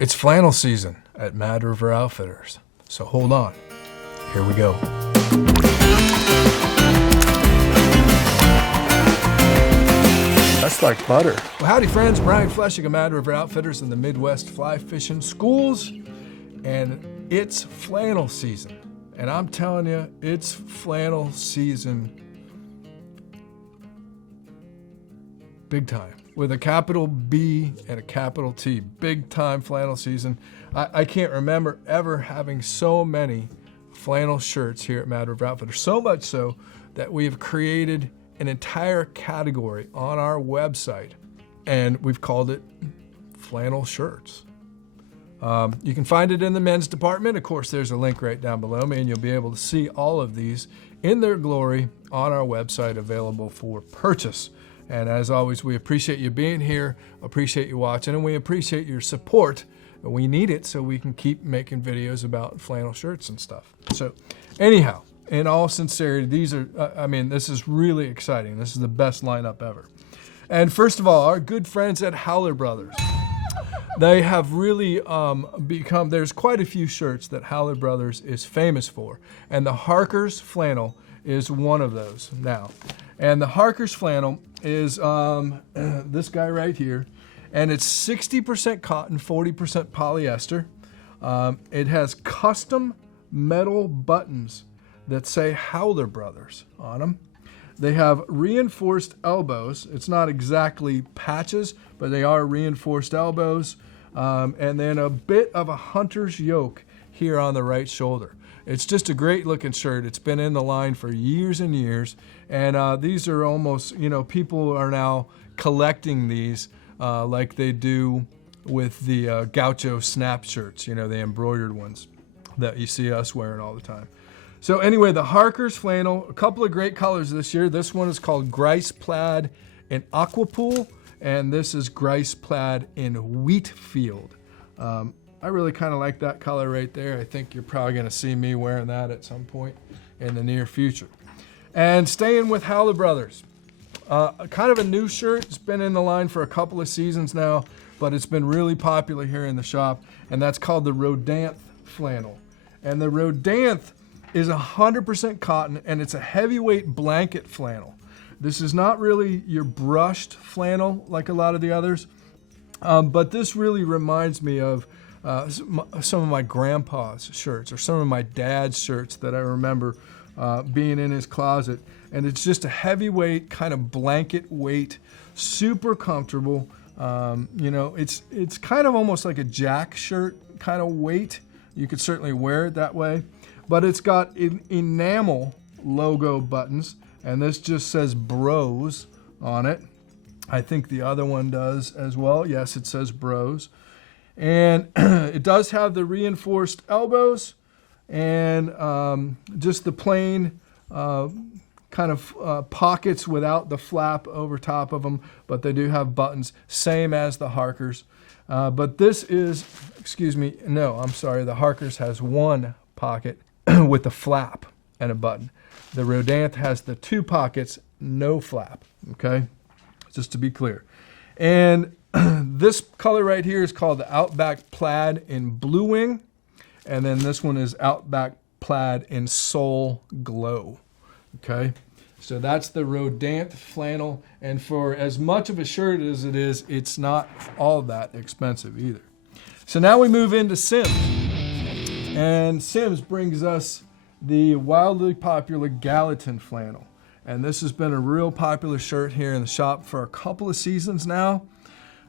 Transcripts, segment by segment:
It's flannel season at Mad River Outfitters, so hold on. Here we go. That's like butter. Well, howdy friends, Brian Flechsig of Mad River Outfitters in the Midwest Fly Fishing Schools, and it's flannel season. And I'm telling you, it's flannel season big time. With a capital B and a capital T. Big time flannel season. I can't remember ever having so many flannel shirts here at Mad River Outfitters. So much so that we have created an entire category on our website, and we've called it flannel shirts. You can find it in the men's department. Of course, there's a link right down below me, and you'll be able to see all of these in their glory on our website, available for purchase. And as always, we appreciate you being here, appreciate you watching, and we appreciate your support. We need it so we can keep making videos about flannel shirts and stuff. So anyhow, in all sincerity, these are, this is really exciting. This is the best lineup ever. And first of all, our good friends at Howler Brothers. They have really become, there's quite a few shirts that Howler Brothers is famous for. And the Harker's flannel is one of those now. And the Harker's flannel is this guy right here. And it's 60% cotton, 40% polyester. It has custom metal buttons that say Howler Brothers on them. They have reinforced elbows. It's not exactly patches, but they are reinforced elbows. And then a bit of a hunter's yoke here on the right shoulder. It's just a great looking shirt. It's been in the line for years and years. And these are almost, people are now collecting these like they do with the gaucho snap shirts, the embroidered ones that you see us wearing all the time. So anyway, the Harker's flannel, a couple of great colors this year. This one is called Grice Plaid in Aquapool, and this is Grice Plaid in Wheatfield. I really kind of like that color right there. I think you're probably going to see me wearing that at some point in the near future. And staying with Howler Brothers, kind of a new shirt. It's been in the line for a couple of seasons now, but it's been really popular here in the shop, and that's called the Rodanth flannel. And the Rodanth is 100% cotton, and it's a heavyweight blanket flannel. This is not really your brushed flannel like a lot of the others, but this really reminds me of some of my grandpa's shirts or some of my dad's shirts that I remember being in his closet. And it's just a heavyweight kind of blanket weight, super comfortable. It's kind of almost like a jack shirt kind of weight. You could certainly wear it that way. But it's got enamel logo buttons, and this just says Bros on it. I think the other one does as well. Yes, it says Bros. And it does have the reinforced elbows and just the plain kind of pockets without the flap over top of them, but they do have buttons, same as the Harker's. But this is, the Harker's has one pocket with a flap and a button. The Rodanth has the two pockets, no flap, okay? Just to be clear. And this color right here is called the Outback Plaid in Blue Wing. And then this one is Outback Plaid in Soul Glow, okay? So that's the Rodanth flannel. And for as much of a shirt as it is, it's not all that expensive either. So now we move into Sims. And Sims brings us the wildly popular Gallatin flannel. And this has been a real popular shirt here in the shop for a couple of seasons now.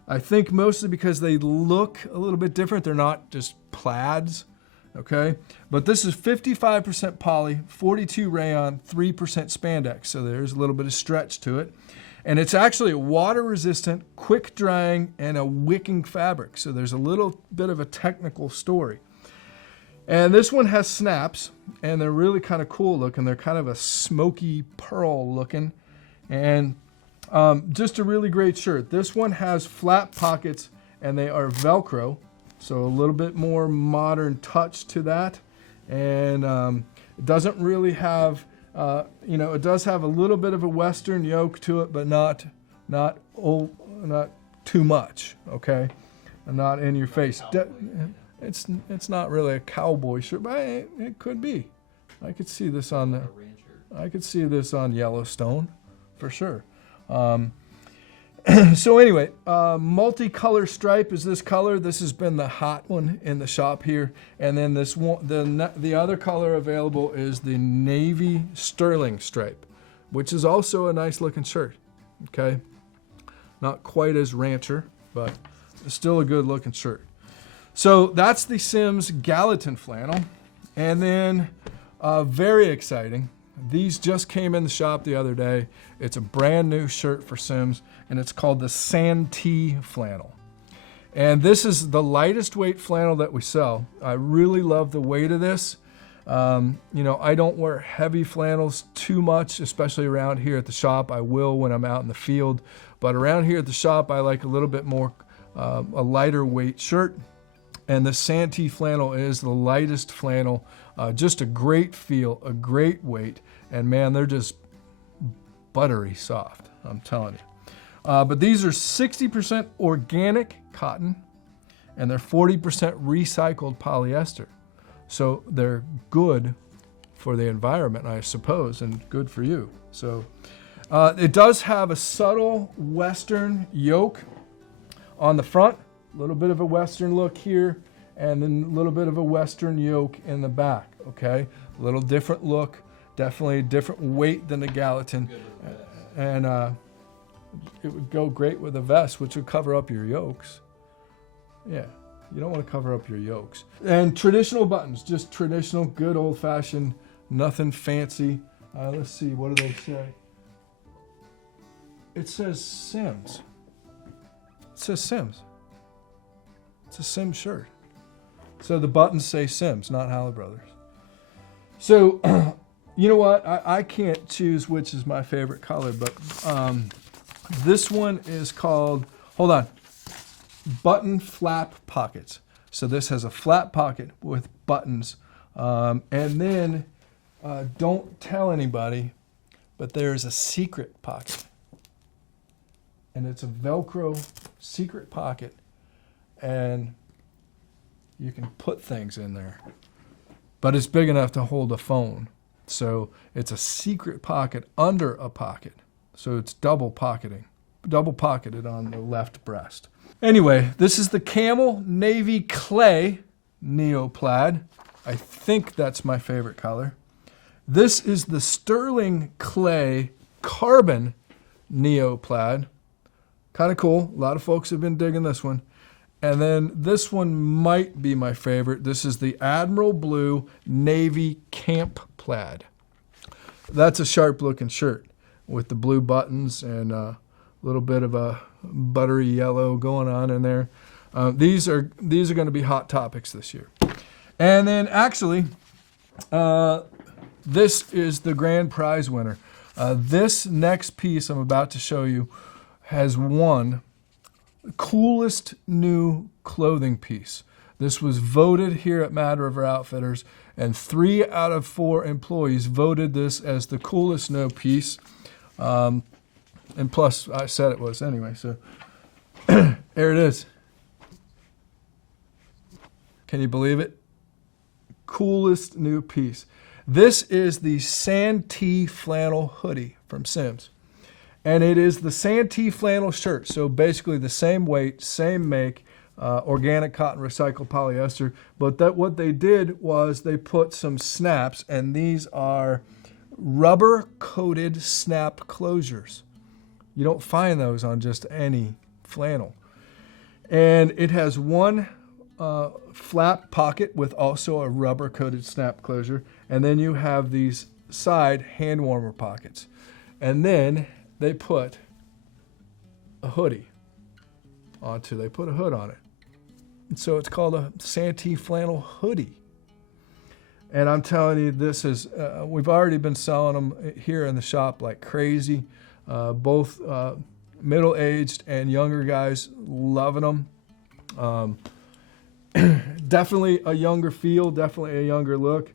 I think mostly because they look a little bit different. They're not just plaids, okay? But this is 55% poly, 42 rayon, 3% spandex. So there's a little bit of stretch to it. And it's actually a water-resistant, quick-drying, and a wicking fabric. So there's a little bit of a technical story. And this one has snaps, and they're really kind of cool looking. They're kind of a smoky pearl looking. And just a really great shirt. This one has flap pockets, and they are Velcro. So a little bit more modern touch to that. And it doesn't really have, it does have a little bit of a Western yoke to it, but not too much, okay? not in your face. It's not really a cowboy shirt, but it could be. I could see this on Yellowstone, for sure. So anyway, multicolor stripe is this color. This has been the hot one in the shop here, and then this one, the other color available is the navy sterling stripe, which is also a nice looking shirt. Okay, not quite as rancher, but still a good looking shirt. So that's the Simms Gallatin flannel, and then very exciting. These just came in the shop the other day. It's a brand new shirt for Simms, and it's called the Santee flannel. And this is the lightest weight flannel that we sell. I really love the weight of this. You know, I don't wear heavy flannels too much, especially around here at the shop. I will when I'm out in the field, but around here at the shop, I like a little bit more, a lighter weight shirt. And the Santee flannel is the lightest flannel, just a great feel, a great weight, and man, they're just buttery soft, I'm telling you. But these are 60% organic cotton, and they're 40% recycled polyester. So they're good for the environment, I suppose, and good for you. So it does have a subtle Western yoke on the front. A little bit of a Western look here, and then a little bit of a Western yoke in the back, okay? A little different look, definitely a different weight than the Gallatin. And it would go great with a vest, which would cover up your yokes. Yeah, you don't want to cover up your yokes. And traditional buttons, just traditional, good old-fashioned, nothing fancy. Let's see, what do they say? It says Simms. It says Simms. It's a Simms shirt. So the buttons say Simms, not Howler Brothers. So, you know what? I can't choose which is my favorite color, but this one is called, hold on, button flap pockets. So this has a flap pocket with buttons. And then, don't tell anybody, but there's a secret pocket. And it's a Velcro secret pocket. And you can put things in there, but it's big enough to hold a phone. So it's a secret pocket under a pocket. So it's double pocketed on the left breast. Anyway, this is the Camel Navy Clay Neoplaid. I think that's my favorite color. This is the Sterling Clay Carbon Neoplaid. Kind of cool. A lot of folks have been digging this one. And then this one might be my favorite. This is the Admiral Blue Navy Camp Plaid. That's a sharp looking shirt with the blue buttons and a little bit of a buttery yellow going on in there. These are going to be hot topics this year. And then actually, this is the grand prize winner. This next piece I'm about to show you has won coolest new clothing piece. This was voted here at Mad River Outfitters, and 3 out of 4 employees voted this as the coolest new piece. And plus, I said it was anyway, so there it is. Can you believe it? Coolest new piece. This is the Santee flannel hoodie from Simms. And it is the Santee flannel shirt. So basically the same weight, same make, organic cotton, recycled polyester. But what they did was they put some snaps, and these are rubber-coated snap closures. You don't find those on just any flannel. And it has one flap pocket with also a rubber-coated snap closure. And then you have these side hand warmer pockets. And then they put a hoodie onto, they put a hood on it. And so it's called a Santee flannel hoodie. And I'm telling you, this is, we've already been selling them here in the shop like crazy. Both middle-aged and younger guys loving them. Definitely a younger feel, definitely a younger look.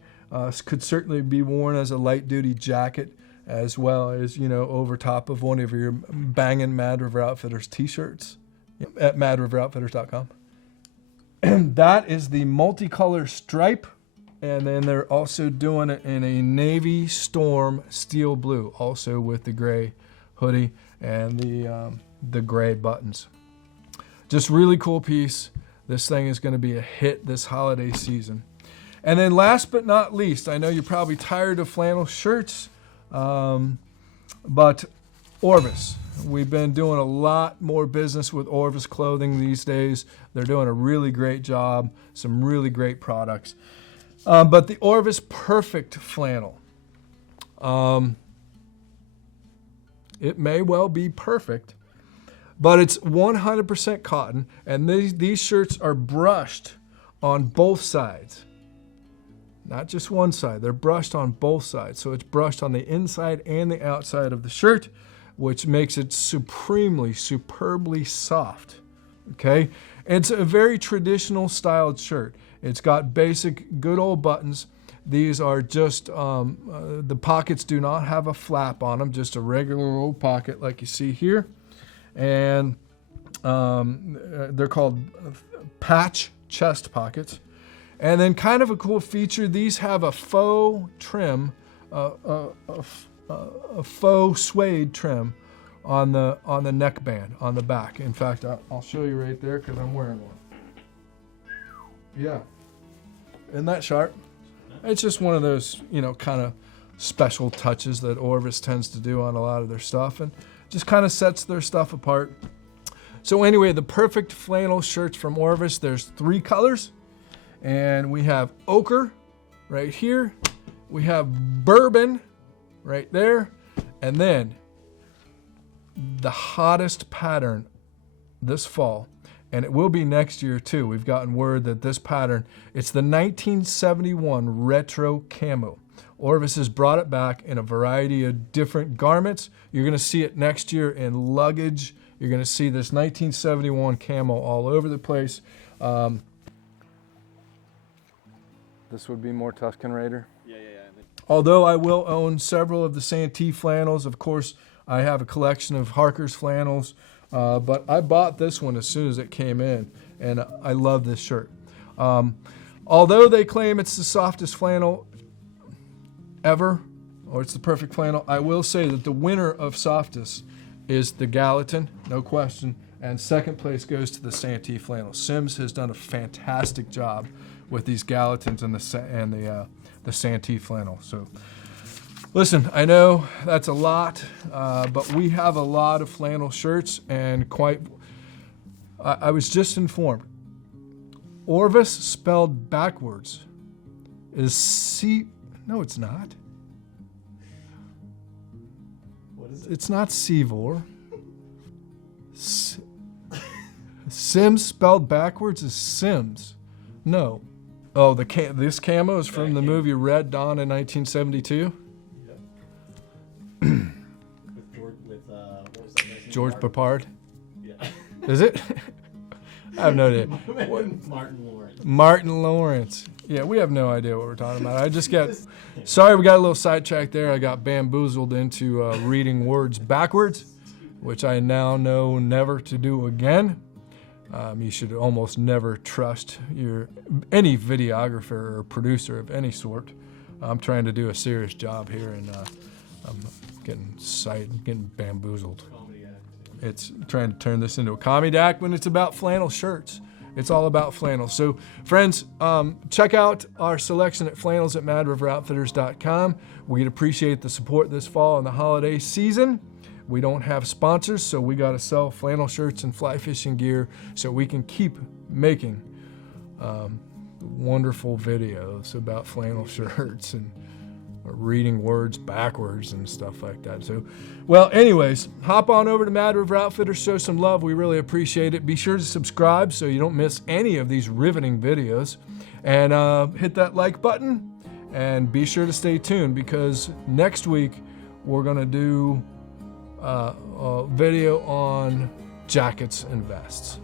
Could certainly be worn as a light-duty jacket, as well as, you know, over top of one of your banging Mad River Outfitters t-shirts at madriveroutfitters.com. that is the multicolor stripe. And then they're also doing it in a navy storm steel blue, also with the gray hoodie and the gray buttons. Just really cool piece. This thing is going to be a hit this holiday season. And then last but not least, I know you're probably tired of flannel shirts, but Orvis. We've been doing a lot more business with Orvis clothing these days. They're doing a really great job, some really great products. But the Orvis Perfect Flannel, it may well be perfect, but it's 100% cotton, and these shirts are brushed on both sides. Not just one side, they're brushed on both sides. So it's brushed on the inside and the outside of the shirt, which makes it superbly soft. Okay? It's a very traditional styled shirt. It's got basic good old buttons. These are just, the pockets do not have a flap on them, just a regular old pocket like you see here. And they're called patch chest pockets. And then kind of a cool feature, these have a faux trim, a faux suede trim on the neckband, on the back. In fact, I'll show you right there because I'm wearing one. Yeah. Isn't that sharp? It's just one of those, kind of special touches that Orvis tends to do on a lot of their stuff, and just kind of sets their stuff apart. So anyway, the perfect flannel shirts from Orvis, there's 3 colors, and we have ochre right here, we have bourbon right there, and then the hottest pattern this fall, and it will be next year too. We've gotten word that this pattern, it's the 1971 retro camo. Orvis has brought it back in a variety of different garments. You're going to see it next year in luggage. You're going to see this 1971 camo all over the place. This would be more Tuscan Raider. Yeah. Although I will own several of the Santee flannels. Of course, I have a collection of Harker's flannels. But I bought this one as soon as it came in, and I love this shirt. Although they claim it's the softest flannel ever, or it's the perfect flannel, I will say that the winner of softest is the Gallatin, no question, and second place goes to the Santee flannel. Sims has done a fantastic job with these Gallatins and the Santee flannel. So, listen, I know that's a lot, but we have a lot of flannel shirts, and I was just informed. Orvis spelled backwards is no, it's not. What is it? It's not Seavor. Sims spelled backwards is Sims. No. Oh, this camo is from the movie Red Dawn in 1972. What was that guy's name? George Papard. Yeah. Is it? I have no idea. Martin Lawrence. Martin Lawrence. Yeah, we have no idea what we're talking about. Sorry, we got a little sidetracked there. I got bamboozled into reading words backwards, which I now know never to do again. You should almost never trust any videographer or producer of any sort. I'm trying to do a serious job here, and I'm getting bamboozled. It's trying to turn this into a comedy act when it's about flannel shirts. It's all about flannels. So, friends, check out our selection at flannels@madriveroutfitters.com. We'd appreciate the support this fall and the holiday season. We don't have sponsors, so we got to sell flannel shirts and fly fishing gear so we can keep making wonderful videos about flannel shirts and reading words backwards and stuff like that. So, well, anyways, hop on over to Mad River Outfitters, show some love. We really appreciate it. Be sure to subscribe so you don't miss any of these riveting videos. And hit that like button. And be sure to stay tuned, because next week we're going to do a video on jackets and vests.